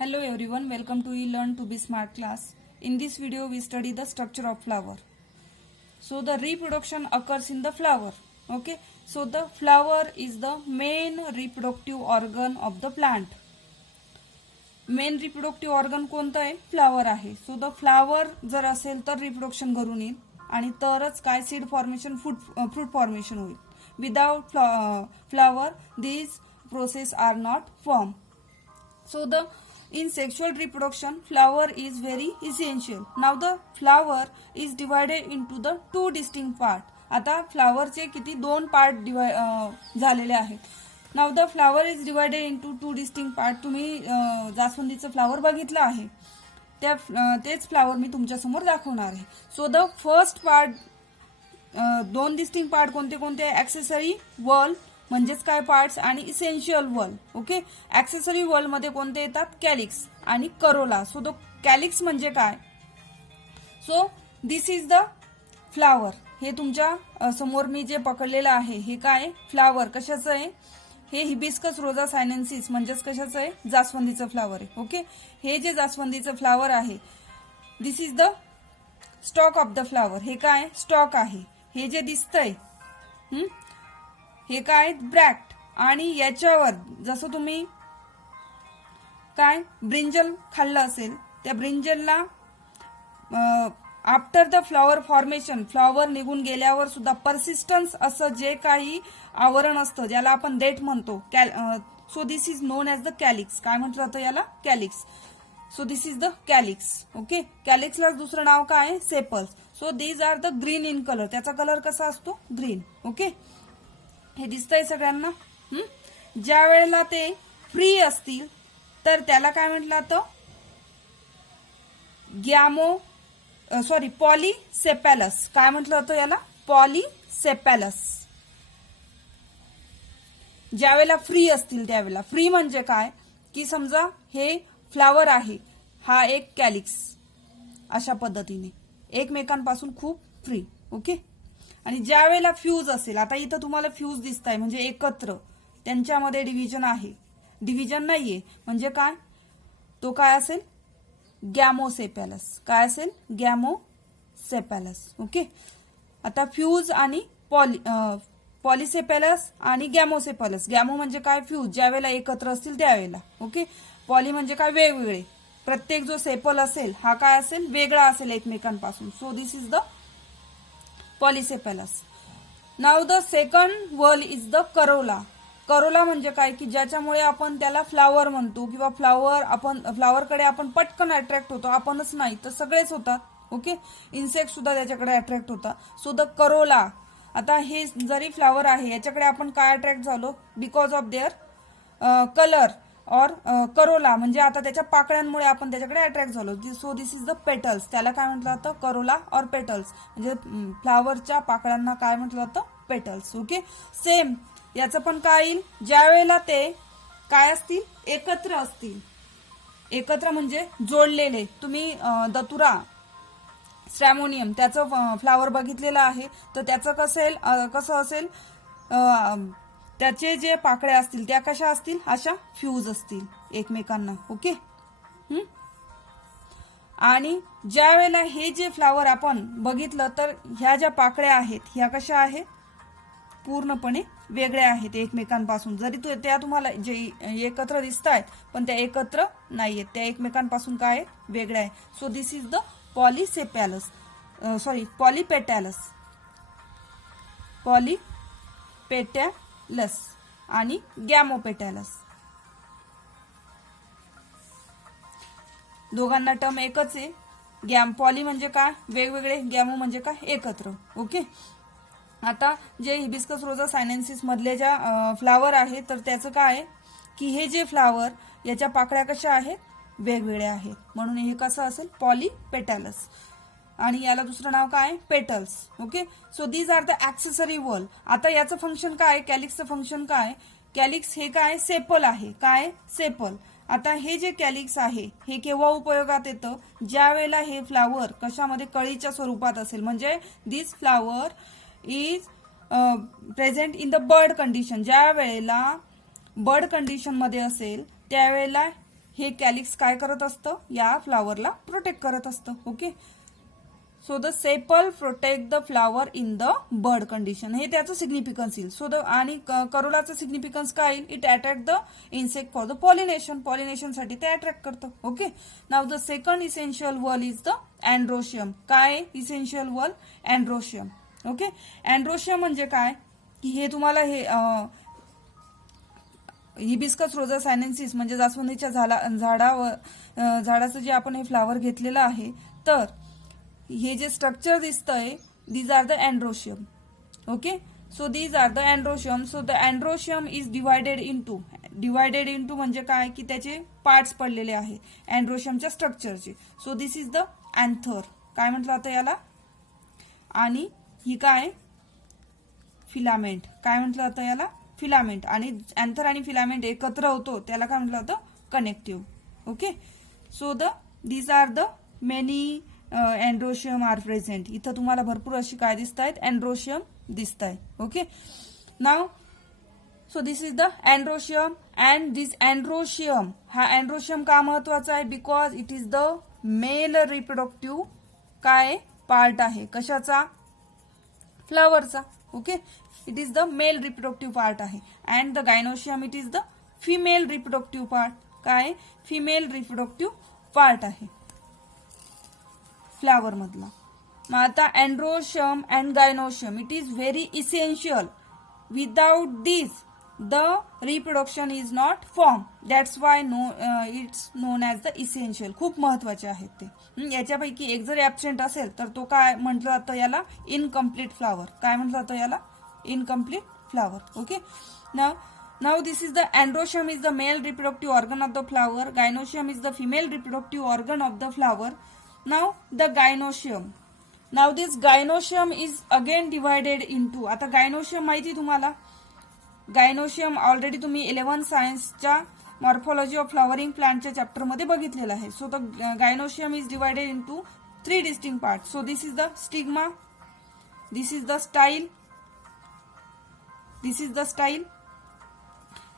Hello everyone, welcome to eLearn to be smart class. In this video we study the structure of flower. So the reproduction occurs in the flower. Okay, so the flower is the main reproductive organ of the plant. Main reproductive organ कोणतं आहे? Flower आहे. So the flower जर असेल तर reproduction घडून येईल आणि तरच काय सीड फॉर्मेशन फ्रूट फॉर्मेशन होईल. Without flower these process are not formed. So in sexual reproduction flower is very essential. Now the flower is divided into the two distinct part. आता फ्लावरचे किती दोन पार्ट झालेले आहेत. Now the flower is divided into two distinct part. तुम्ही जास्वंदीचं flower बघितलं आहे, तेच flower मी तुमच्या समोर दाखवणार आहे. सो द फर्स्ट पार्ट, दोन डिस्टिंक्ट पार्ट कोणते कोणते? ऍक्सेसरी वॉल म्हणजेच काय पार्ट्स आणि essential wall. Okay, accessory wall मध्ये कोणते येतात? कॅलिक्स आणि करोला. सो द कॅलिक्स म्हणजे काय? So this is the flower. हे तुमच्या समोर मी जे पकडलेलं आहे हे काय? फ्लावर. कशाचं आहे? हे हिबिस्कस रोजा सायनेन्सिस म्हणजेच कशाचं आहे? जास्वंदीचं फ्लावर आहे. ओके, हे जे जास्वंदीचं फ्लावर आहे this is the stalk of the flower. हे काय? स्टॉक आहे. हे जे दिसतंय हे काय? ब्रॅक्ट. आणि याच्यावर जसं तुम्ही काय ब्रिंजल खाल्लं असेल, त्या ब्रिंजलला after the flower formation, flower निघून गेल्यावर सुद्धा परसिस्टन्स असं जे काही आवरण असतं ज्याला आपण देठ म्हणतो, so this is known as the calyx. काय म्हटलं जातं याला? Calyx. So this is the calyx. Okay, कॅलिक्सला दुसरं नाव काय? Sepals. So these are the green in colour. त्याचा कलर कसा असतो? ग्रीन. ओके, हे दिसतंय सगळ्यांना. ज्या वेळेला ते फ्री असतील तर त्याला काय म्हटलं जातं? पॉलीसेपॅलस. काय म्हटलं जातं याला? पॉलीसेपॅलस. ज्या वेळेला फ्री असतील त्यावेळेला. फ्री म्हणजे काय? की समजा हे फ्लावर आहे, हा एक कॅलिक्स, अशा पद्धतीने एकमेकांपासून खूप फ्री. ओके, आणि ज्या वेळेला फ्यूज असेल, आता इथं तुम्हाला फ्यूज दिसत आहे म्हणजे एकत्र, त्यांच्यामध्ये डिव्हिजन आहे. डिव्हिजन नाहीये म्हणजे काय? तो काय असेल? गॅमोसेपॅलस. काय असेल? गॅमोसेपॅलस. ओके, आता फ्यूज आणि पॉलीसेपॅलस आणि गॅमोसेपॅलस. गॅमो म्हणजे काय? फ्यूज. ज्या वेळेला एकत्र असतील त्यावेळेला. ओके, पॉली म्हणजे काय? वेगवेगळे. प्रत्येक जो सेपल असेल हा काय असेल? वेगळा असेल एकमेकांपासून. So this is the polysepalous. Now the second whorl is the corolla. Corolla म्हणजे काय? की ज्याच्यामुळे आपण त्याला फ्लावर म्हणतो, किंवा फ्लावरकडे आपण पटकन अट्रॅक्ट होतो. आपणच नाही तर सगळेच होतात. ओके, इन्सेक्ट सुद्धा त्याच्याकडे अट्रॅक्ट होतात. So the Corolla. आता हे जरी फ्लावर आहे याच्याकडे आपण काय अट्रॅक्ट झालो? बिकॉज ऑफ देअर कलर और करोला म्हणजे आता त्याच्या पाकळ्यांमुळे आपण त्याच्याकडे अट्रॅक्ट झालो. So this is the petals. त्याला काय म्हटलं जातं? करोला और पेटल्स. म्हणजे फ्लावरच्या पाकळ्यांना काय म्हटलं जातं? पेटल्स. ओके, सेम याचं पण काय येईल? ज्या वेळेला ते काय असतील? एकत्र असतील. एकत्र म्हणजे जोडलेले. तुम्ही दतुरा, स्ट्रॅमोनियम त्याचं फ्लावर बघितलेलं आहे, तर त्याचं कसं असेल? त्याचे जे पाकळ्या असतील त्या कशा असतील? अशा फ्यूज असतील एकमेकांना. ओके, आणि ज्या वेळेला हे जे फ्लावर आपण बघितलं तर ह्या ज्या पाकळ्या आहेत ह्या कशा आहेत? पूर्णपणे वेगळ्या आहेत एकमेकांपासून. जरी त्या तुम्हाला जे एकत्र दिसत आहेत पण त्या एकत्र नाहीयेत, त्या एकमेकांपासून काय आहेत? वेगळ्या आहेत. So this is the polypetalous. Polypetalous आणि गॅमोपेटॅलस. दोघांना टर्म एकच आहे. पॉली म्हणजे काय? वेगवेगळे. गॅमो म्हणजे काय? एकत्र. ओके, आता जे हिबिस्कस रोजा सायनेन्सिस मधले ज्या फ्लावर आहे तर त्याचं काय आहे? की हे जे फ्लावर याच्या पाकळ्या कशा आहेत? वेगवेगळ्या आहेत. म्हणून हे कसं असेल? पॉलीपेटॅलस. आणि याला दुसरं नाव काय? Petals. Okay, so these are the accessory whorl. आता याचं फंक्शन काय? कॅलिक्सचं फंक्शन काय? कॅलिक्स हे काय? सेपल आहे. काय? सेपल. आता हे जे कॅलिक्स आहे हे केव्हा उपयोगात येतं? ज्या वेळेला हे फ्लावर कशामध्ये? कळीच्या स्वरूपात असेल. म्हणजे this flower is present in the bud condition. ज्या वेळेला बर्ड कंडिशन मध्ये असेल त्यावेळेला हे कॅलिक्स काय करत असतं, या फ्लावरला प्रोटेक्ट करत असतं. Okay, so the sepal protect the flower in the bud condition, हे त्याचं सिग्निफिकन्स येईल. सो द आणि करोलाचं सिग्निफिकन्स काय येईल, it attract the insect for the pollination, पॉलिनेशनसाठी ते अट्रॅक्ट करतं. Okay, now the second essential whorl is the androecium. काय essential whorl, androecium. Okay, androecium म्हणजे काय की हे तुम्हाला हे हिबिस्कस रोजा सायनेन्सिस म्हणजे जास्वंदीच्या झाडाचं जे आपण हे फ्लावर घेतलेलं आहे, तर हे जे स्ट्रक्चर दिसतंय, these are the androecium. Okay, so these are the androecium. So the androecium is divided into म्हणजे काय की त्याचे पार्ट्स पडलेले आहे अँड्रोशियमच्या स्ट्रक्चरचे. So this is the anther, काय म्हटलं जातं याला, आणि ही काय फिलामेंट, काय म्हटलं जातं याला, फिलामेंट. आणि अँथर आणि फिलामेंट एकत्र होतो त्याला काय म्हटलं जातं, connective. Okay, so these are the many androecium are present. इथं तुम्हाला भरपूर अशी काय दिसत आहेत, अँड्रोशियम दिसत आहे. Okay, now so this is the androecium. And this androecium, हा अँड्रोशियम का महत्वाचा आहे, because it is the male reproductive काय पार्ट आहे, कशाचा, फ्लावरचा. Okay, it is the male reproductive part आहे. And the gynoecium it is the female reproductive part, काय फिमेल रिप्रोडक्टिव्ह पार्ट आहे फ्लावर मधला. मग आता androecium and gynoecium it is very essential. Without this the reproduction is not form. That's why it's non as the essential. खूप महत्वाचे आहेत ते. याच्यापैकी एक जर ऍबसेंट असेल तर तो काय म्हटलं जातं याला, इनकम्प्लीट फ्लावर. काय म्हटलं जातं याला, incomplete flower. Okay, now this is the androecium is the male reproductive organ of the flower, gynoecium is the female reproductive organ of the flower. Now the gynoecium, now this gynoecium is again divided into, आता gynoecium माहिती तुम्हाला, gynoecium already तुम्ही 11th सायन्सच्या morphology of flowering प्लांटच्या chapter मध्ये बघितलेलं आहे. So the gynoecium is divided into 3 distinct parts. So this is the stigma, this is the style, this is the style,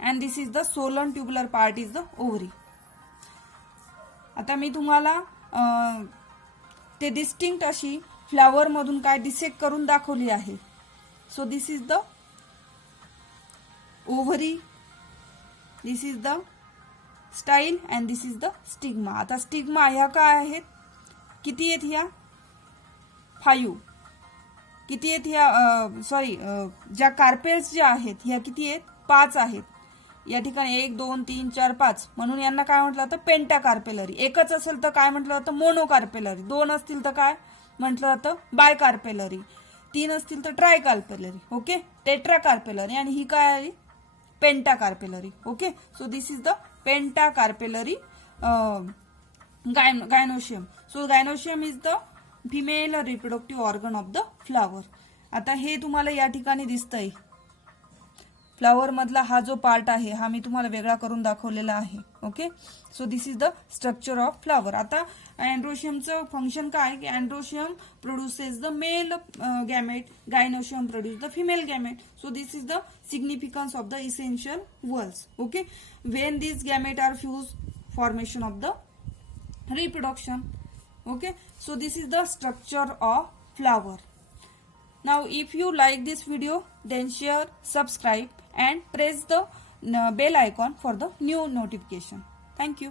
and this is the solan tubular part is the ovary. आता मी तुम्हाला ते distinct अशी flower मधून काय dissect करून दाखवली आहे. So this is the ovary, this is the style and this is the stigma. आता स्टिग्मा ह्या काय आहेत, किती आहेत ह्या, 5. किती आहेत ह्या, सॉरी, ज्या कार्पेल्स ज्या आहेत ह्या किती आहेत, 5 आहेत. या ठिकाणी 1 2 3 4 5 म्हणून यांना काय म्हटलं जातं, पेंटा कार्पेलरी. एकच असेल तर काय म्हटलं जातं, मोनो कार्पेलरी. 2 असतील तर काय म्हटलं जातं, बाय कार्पेलरी. 3 असतील तर tricarpellary. Okay, tetracarpellary. आणि ही काय आहे, pentacarpellary. Okay, so this is the pentacarpellary gynoecium. So gynoecium is the female reproductive organ of the flower. आता हे तुम्हाला या ठिकाणी दिसतंय, फ्लावर मधला हा जो पार्ट आहे हा मी तुम्हाला वेगळा करून दाखवलेला आहे. Okay, so this is the structure of flower. आता अँड्रोशियमचं फंक्शन काय की androecium produces the male gamete, gynoecium produce the female gamete. So this is the significance of the essential whorls. Okay, when this gamete are fuse, formation of the reproduction. Okay, so this is the structure of flower. Now if you like this video, then share, subscribe and press the bell icon for the new notification. Thank you.